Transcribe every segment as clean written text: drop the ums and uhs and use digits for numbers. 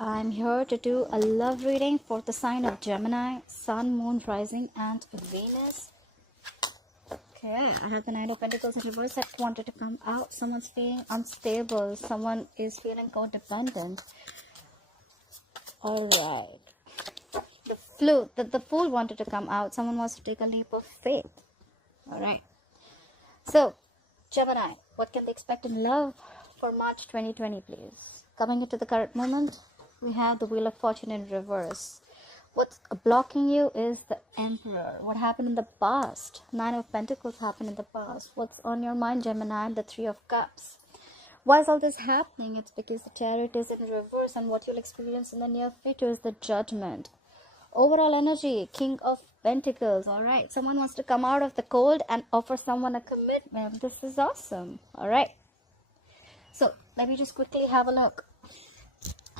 I'm here to do a love reading for the sign of Gemini, Sun, Moon, Rising, and Venus. Okay, I have the Nine of Pentacles in reverse that wanted to come out. Someone's feeling unstable. Someone is feeling codependent. Alright. The Fool wanted to come out. Someone wants to take a leap of faith. Alright. So, Gemini, what can they expect in love for March 2020, please? Coming into the current moment, we have the Wheel of Fortune in reverse. What's blocking you is the Emperor. What happened in the past? Nine of Pentacles happened in the past. What's on your mind, Gemini? The Three of Cups. Why is all this happening? It's because the Chariot is in reverse, and what you'll experience in the near future is the Judgment. Overall energy, King of Pentacles. All right, someone wants to come out of the cold and offer someone a commitment. This is awesome. All right, so let me just quickly have a look.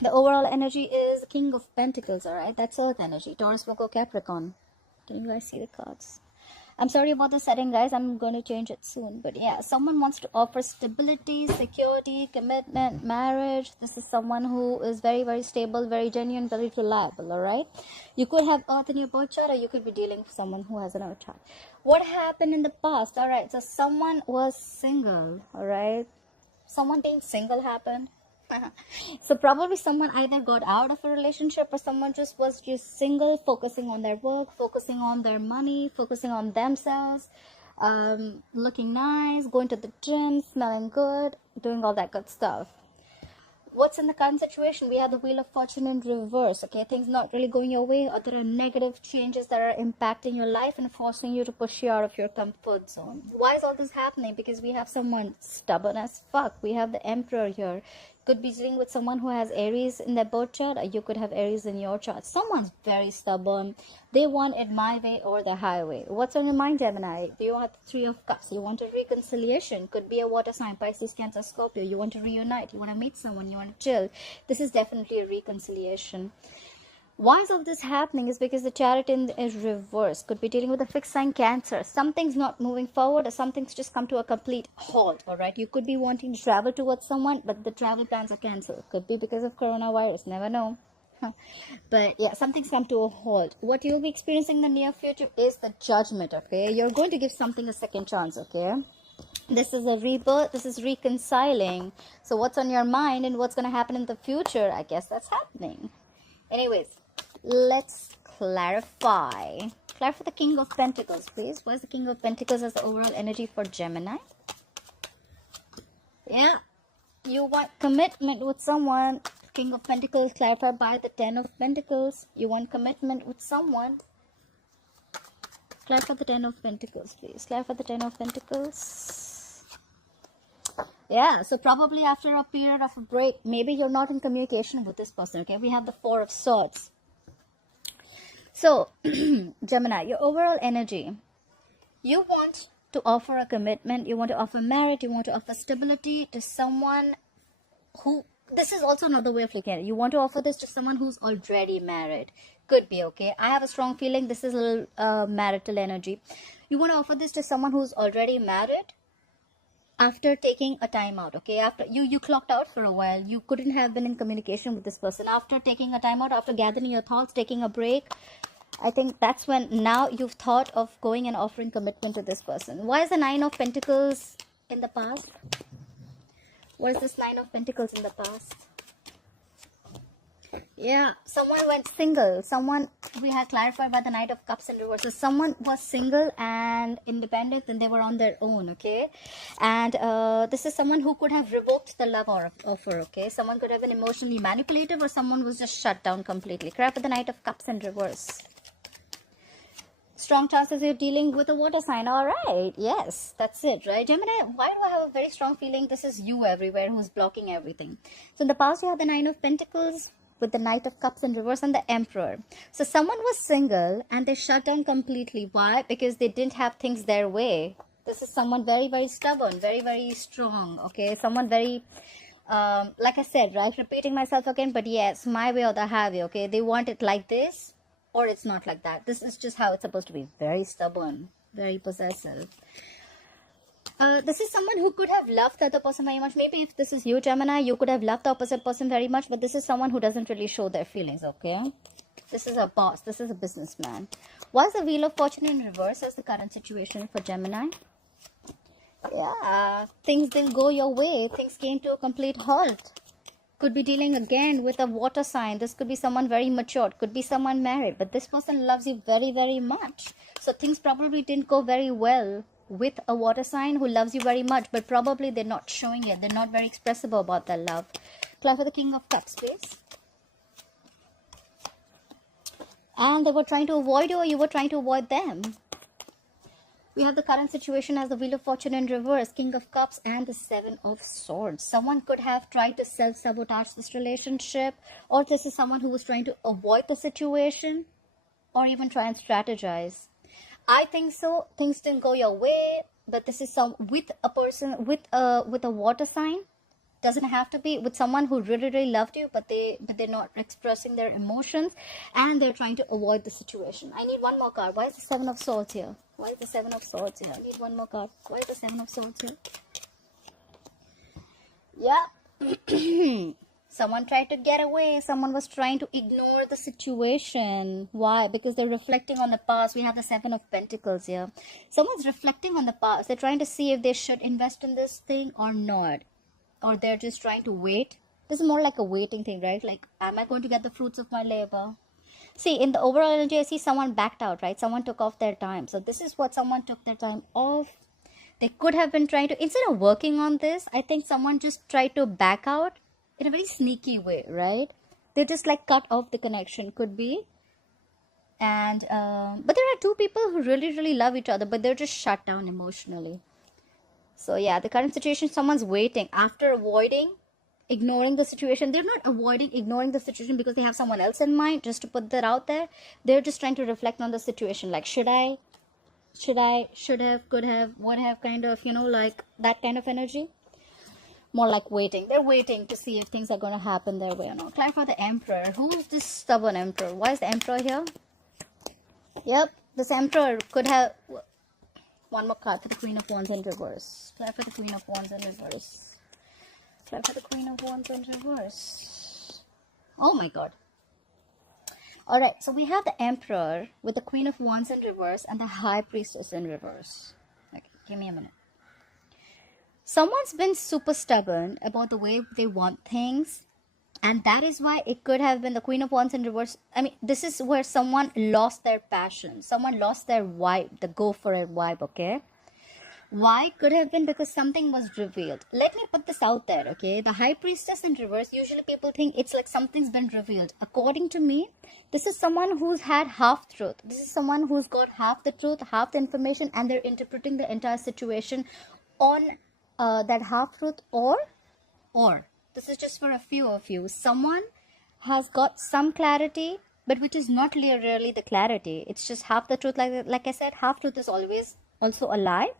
The overall energy is King of Pentacles. All right, that's Earth energy. Taurus, Virgo, Capricorn. Can you guys see the cards? I'm sorry about the setting, guys. I'm going to change it soon. But yeah, someone wants to offer stability, security, commitment, marriage. This is someone who is very, very stable, very genuine, very reliable, all right? You could have Earth in your birth chart, or you could be dealing with someone who has an Earth chart. What happened in the past? All right, so someone was single, all right? Someone being single happened. So probably someone either got out of a relationship, or someone was just single, focusing on their work, focusing on their money, focusing on themselves, looking nice, going to the gym, smelling good, doing all that good stuff. What's in the current situation? We have the Wheel of Fortune in reverse. Okay, things not really going your way, or there are negative changes that are impacting your life and forcing you to push you out of your comfort zone. Why is all this happening? Because we have someone stubborn as fuck. We have the Emperor here. Could be dealing with someone who has Aries in their birth chart, or you could have Aries in your chart. Someone's very stubborn. They want it my way or the highway. What's on your mind, Gemini? Do you want the Three of Cups? You want a reconciliation. Could be a water sign, Pisces, Cancer, Scorpio. You want to reunite. You want to meet someone. You want to chill. This is definitely a reconciliation. Why is all this happening is because the Chariot is reverse. Could be dealing with a fixed sign, Cancer. Something's not moving forward, or something's just come to a complete halt, all right? You could be wanting to travel towards someone, but the travel plans are cancelled. Could be because of coronavirus, never know. But yeah, something's come to a halt. What you'll be experiencing in the near future is the Judgment, okay? You're going to give something a second chance, okay? This is a rebirth. This is reconciling. So what's on your mind and what's going to happen in the future? I guess that's happening. Anyways, let's clarify. Clarify the King of Pentacles, please. What is the King of Pentacles as the overall energy for Gemini? Yeah, you want commitment with someone. King of Pentacles clarified by the Ten of Pentacles. You want commitment with someone. Clarify the Ten of Pentacles, please. Clarify the Ten of Pentacles. Yeah, so probably after a period of a break, maybe you're not in communication with this person, okay? We have the Four of Swords. So, Gemini, your overall energy, you want to offer a commitment, you want to offer marriage, you want to offer stability to someone who, this is also another way of looking at it. You want to offer this to someone who's already married. Could be, okay? I have a strong feeling this is a little marital energy. You want to offer this to someone who's already married, after taking a time out, okay? After you clocked out for a while, you couldn't have been in communication with this person. After taking a time out, after gathering your thoughts, taking a break, I think that's when now you've thought of going and offering commitment to this person. Why is the Nine of Pentacles in the past? What is this Nine of Pentacles in the past? Yeah, someone went single. Someone, we had clarified by the Knight of Cups in reverse. So someone was single and independent, and they were on their own, okay? And this is someone who could have revoked the love offer, okay? Someone could have been emotionally manipulative, or someone was just shut down completely. Clarify the Knight of Cups in reverse. Strong chances you're dealing with a water sign. All right, yes, that's it, right? Gemini, why do I have a very strong feeling this is you everywhere who's blocking everything? So in the past, you have the Nine of Pentacles with the Knight of Cups in reverse and the Emperor. So someone was single and they shut down completely. Why? Because they didn't have things their way. This is someone very, very stubborn, very, very strong, okay? Someone very, like I said, right? Repeating myself again, but yes, my way or the highway, okay? They want it like this, or it's not like that. This is just how it's supposed to be. Very stubborn, very possessive. This is someone who could have loved the other person very much. Maybe if this is you, Gemini, you could have loved the opposite person very much, but this is someone who doesn't really show their feelings, okay? This is a boss. This is a businessman. Why is the Wheel of Fortune in reverse as the current situation for Gemini? Yeah, things didn't go your way. Things came to a complete halt. Could be dealing again with a water sign. This could be someone very mature. Could be someone married. But this person loves you very, very much. So things probably didn't go very well with a water sign who loves you very much. But probably they're not showing it. They're not very expressive about their love. Clarify the King of Cups, please. And they were trying to avoid you, or you were trying to avoid them. We have the current situation as the Wheel of Fortune in reverse, King of Cups, and the Seven of Swords. Someone could have tried to self-sabotage this relationship, or this is someone who was trying to avoid the situation, or even try and strategize. I think so. Things didn't go your way, but this is with a person with a water sign. Doesn't have to be with someone who really, really loved you, but they're not expressing their emotions, and they're trying to avoid the situation. I need one more card. Why is the Seven of Swords here? Why is the Seven of Swords here? I need one more card. Why is the Seven of Swords here? Yeah. Someone tried to get away. Someone was trying to ignore the situation. Why? Because they're reflecting on the past. We have the Seven of Pentacles here. Someone's reflecting on the past. They're trying to see if they should invest in this thing or not. Or they're just trying to wait. This is more like a waiting thing, right? Like, am I going to get the fruits of my labor? See, in the overall energy, I see someone backed out, right? Someone took off their time. So this is what someone took their time off. They could have been trying to, instead of working on this, I think someone just tried to back out in a very sneaky way, right? They just like cut off the connection, could be. And, but there are two people who really, really love each other, but they're just shut down emotionally. So yeah, the current situation, someone's waiting after ignoring the situation. They're not ignoring the situation because they have someone else in mind, just to put that out there. They're just trying to reflect on the situation. Like, should have, could have, would have, kind of, you know, like that kind of energy. More like waiting. They're waiting to see if things are going to happen their way or not. Clarify the Emperor. Who is this stubborn Emperor? Why is the Emperor here? Yep, this Emperor could have... One more card for the Queen of Wands in reverse. Clarify the Queen of Wands in reverse. Clarify the Queen of Wands in reverse. Oh my God. Alright, so we have the Emperor with the Queen of Wands in reverse and the High Priestess in reverse. Okay, give me a minute. Someone's been super stubborn about the way they want things. And that is why it could have been the Queen of Wands in reverse. I mean, this is where someone lost their passion. Someone lost their vibe, the go for it vibe, okay? Why? Could have been because something was revealed. Let me put this out there, okay? The High Priestess in reverse, usually people think it's like something's been revealed. According to me, this is someone who's had half truth. This is someone who's got half the truth, half the information, and they're interpreting the entire situation on that half truth or. This is just for a few of you. Someone has got some clarity, but which is not really the clarity. It's just half the truth. Like I said, half truth is always also a lie.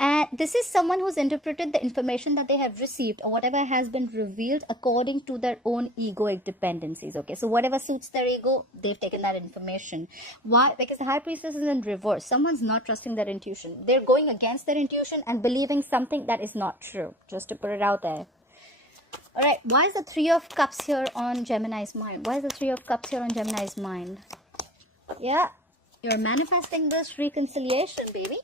And this is someone who's interpreted the information that they have received or whatever has been revealed according to their own egoic dependencies. Okay, so whatever suits their ego, they've taken that information. Why? Because the High Priestess is in reverse. Someone's not trusting their intuition. They're going against their intuition and believing something that is not true. Just to put it out there. Alright, why is the Three of Cups here on Gemini's mind? Why is the Three of Cups here on Gemini's mind? Yeah, you're manifesting this reconciliation, baby.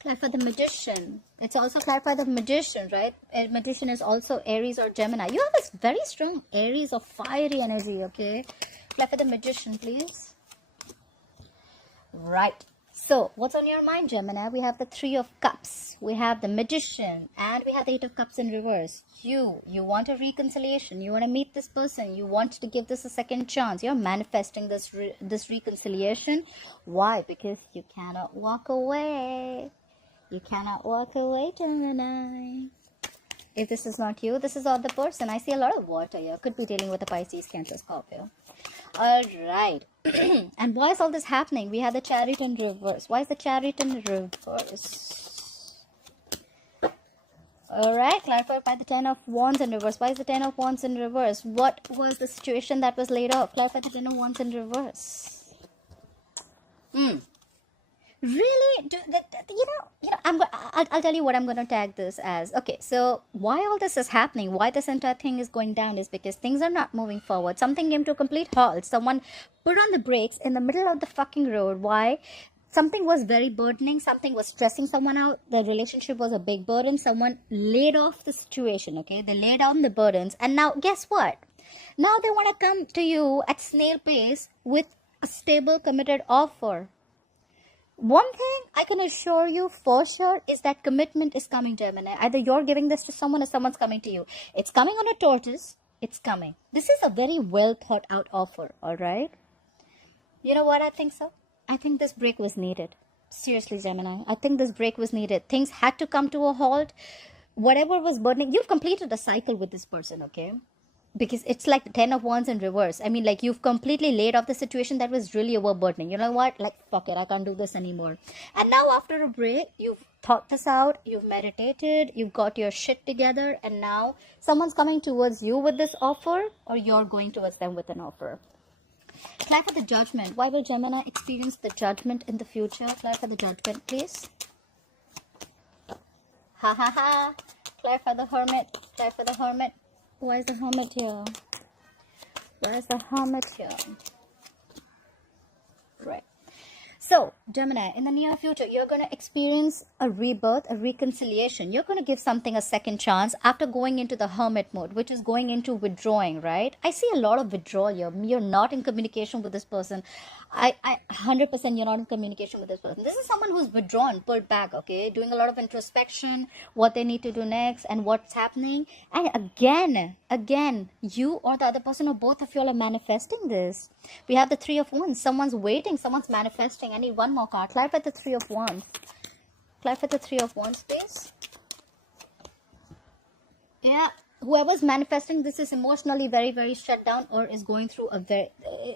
Clarify the Magician. It's also clarify the Magician, right? A Magician is also Aries or Gemini. You have this very strong Aries or fiery energy, okay? Clarify the Magician, please. Right. So, what's on your mind, Gemini? We have the Three of Cups, we have the Magician, and we have the Eight of Cups in reverse. You want a reconciliation. You want to meet this person. You want to give this a second chance. You're manifesting this reconciliation. Why? Because you cannot walk away. You cannot walk away, Gemini. If this is not you, this is other person. I see a lot of water here. Could be dealing with a Pisces, Cancer, Scorpio. Alright. And why is all this happening? We have the Chariot in reverse. Why is the Chariot in reverse? Alright, clarified by the Ten of Wands in reverse. Why is the Ten of Wands in reverse? What was the situation that was laid off? Clarified the Ten of Wands in reverse. Really, I'll tell you what I'm going to tag this as. Okay, so why all this is happening, why this entire thing is going down, is because things are not moving forward. Something came to a complete halt. Someone put on the brakes in the middle of the fucking road. Why? Something was very burdening. Something was stressing someone out. The relationship was a big burden. Someone laid off the situation. Okay, they laid down the burdens, and now guess what? Now they want to come to you at snail pace with a stable, committed offer. One thing I can assure you for sure is that commitment is coming, Gemini. Either you're giving this to someone or someone's coming to you. It's coming on a tortoise. It's coming. This is a very well thought out offer, all right? You know what I think so? I think this break was needed. Seriously, Gemini. I think this break was needed. Things had to come to a halt. Whatever was burdening, you've completed a cycle with this person, okay? Because it's like the 10 of wands in reverse. I mean, like, you've completely laid off the situation that was really overburdening. You know what? Like, fuck it, I can't do this anymore. And now after a break, you've thought this out, you've meditated, you've got your shit together, and now someone's coming towards you with this offer, or you're going towards them with an offer. Clarify the judgment. Why will Gemini experience the judgment in the future? Clarify the judgment, please. Ha ha ha. Clarify the hermit. Clarify the hermit. Why is the hermit here? Why is the hermit here? Right. So, Gemini, in the near future, you're going to experience a rebirth, a reconciliation. You're going to give something a second chance after going into the hermit mode, which is going into withdrawing, right? I see a lot of withdrawal here. You're not in communication with this person. I 100% you're not in communication with this person. This is someone who's withdrawn, pulled back, okay? Doing a lot of introspection, what they need to do next and what's happening. And again, you or the other person or both of you are manifesting this. We have the Three of Wands. Someone's waiting, someone's manifesting. I need one more card. Clarify the Three of Wands. Clarify the Three of Wands, please. Yeah, whoever's manifesting this is emotionally very, very shut down or is going through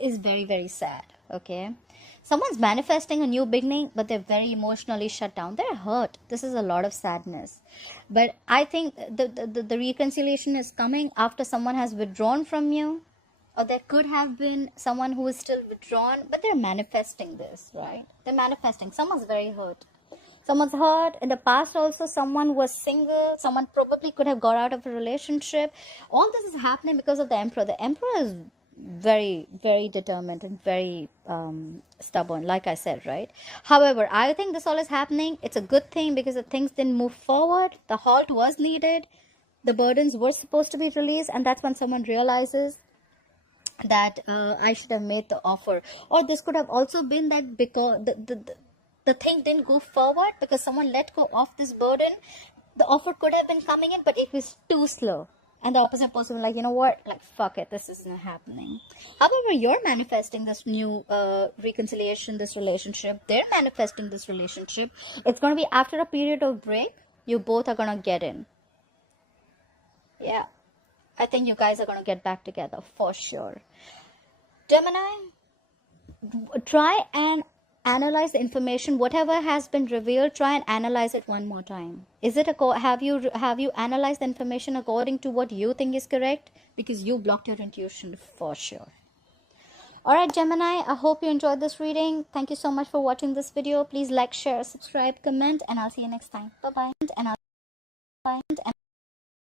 is very, very sad. Okay, someone's manifesting a new beginning, but they're very emotionally shut down. They're hurt. This is a lot of sadness. But I think the reconciliation is coming after someone has withdrawn from you. Or there could have been someone who is still withdrawn, but they're manifesting this, right? They're manifesting. Someone's very hurt. Someone's hurt. In the past also, someone was single. Someone probably could have got out of a relationship. All this is happening because of the Emperor. The Emperor is very, very determined and very stubborn, like I said, right? However, I think this all is happening. It's a good thing because the things didn't move forward. The halt was needed. The burdens were supposed to be released. And that's when someone realizes that I should have made the offer. Or this could have also been that because the thing didn't go forward because someone let go of this burden. The offer could have been coming in, but it was too slow. And the opposite person was like, you know what? Like, fuck it. This isn't happening. However, you're manifesting this new reconciliation, this relationship. They're manifesting this relationship. It's going to be after a period of break. You both are going to get in. Yeah. I think you guys are going to get back together for sure. Gemini, try and analyze the information. Whatever has been revealed, try and analyze it one more time. Is it have you analyzed the information according to what you think is correct? Because you blocked your intuition for sure. Alright, Gemini, I hope you enjoyed this reading. Thank you so much for watching this video. Please like, share, subscribe, comment, and I'll see you next time. Bye-bye.